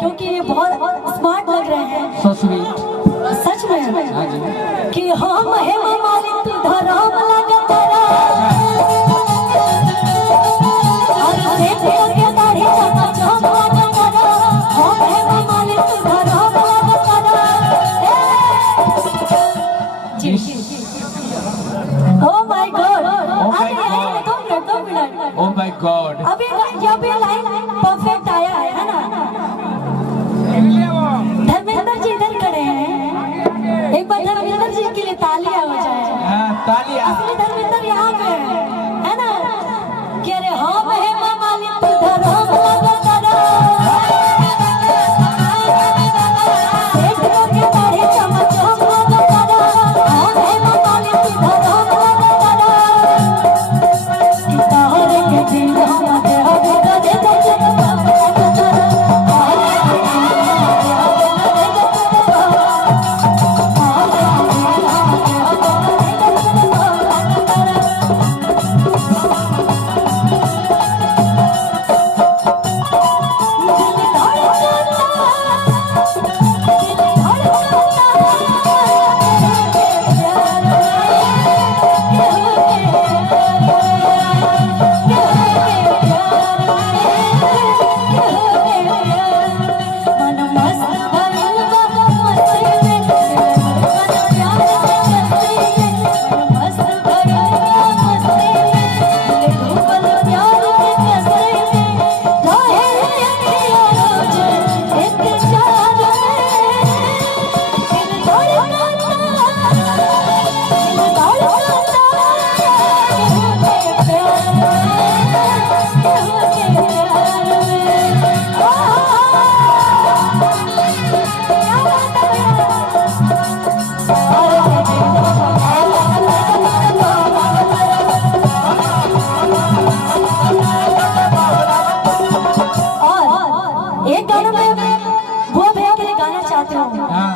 क्योंकि ये बहुत स्मार्ट लग रहे हैं। So sweet. सच में हाँ जी। कि हम है मालिक तू धरम लगा तेरा और देख के दाढ़ी चमचम लगा तेरा। हम है मालिक तू धरम लगा तेरा। जी ओ माय गॉड। अरे 2 मिनट। Oh my God. अभी ये लाइन परफेक्ट आया है ना। धर्मेंद्र जी इधर खड़े हैं, एक बार धर्मेंद्र जी के लिए तालियां हो जाए। हाँ, तालियां। असली धर्मेंद्र यहाँ पे है ना। कि अरे हम है मालिक तू धरम लगा तेरा। देख के दाढ़ी चमचम लगा तेरा। हम है मालिक तू धरम लगा तेरा। कि तारे के दिल हम दे दे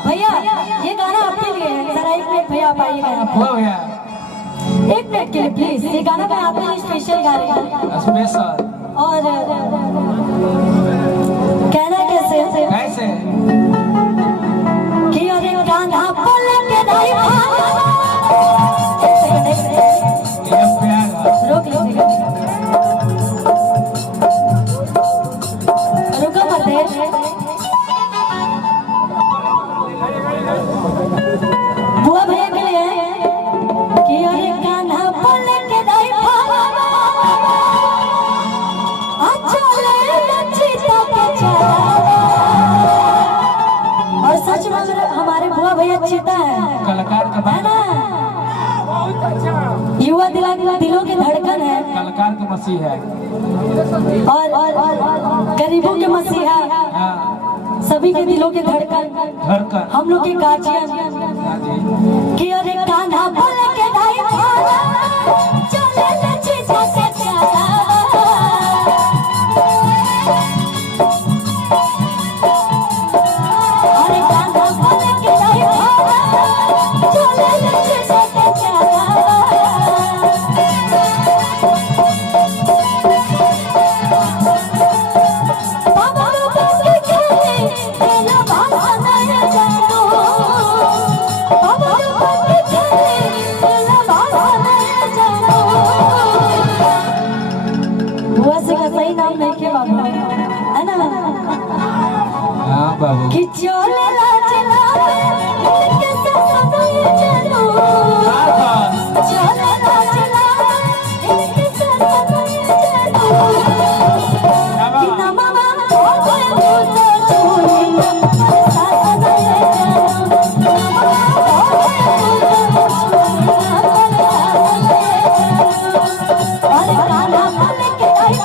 भैया ये गाना आपके लिए है। जरा 1 मिनट भैया आप आइएगा। एक मिनट के लिए प्लीज। ये गाना मैं आपके लिए स्पेशल गा रही हूँ। स्पेशल। और कहना कैसे कि अरे गाना बोल के दाई रोक लीजिएगा। रुको मत। बुआ भैया के लिए कि अरे गाना बोल के दाई और सच में हमारे बुआ भैया चीता है, कलाकार का है ना। युवा दिलों की धड़कन है, कलाकार का मसीह है और गरीबों के मसीहा, सभी के दिलों के धड़कन, हम लोग के गार्जियन। कि अरे कान्हा बोल के दाई चले ले चीता के चला। सही नाम नहीं के बाबू, है ना। हाँ बाबू। कि चले चला के सब ये चलो। चले चला के सब ये चलो। कि नमवा हो गए तो चोरी साथ ले चलो। नमवा हो गए तो चोरी अरे कान्हा बोल के दाई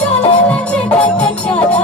चले ले चीता के चला।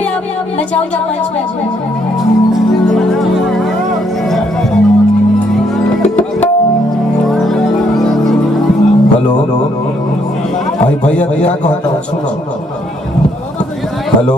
भी आप मैं चाहूँगा मंच पे आ जाइए। हेलो भाई भैया क्या कहता है सुनो। हेलो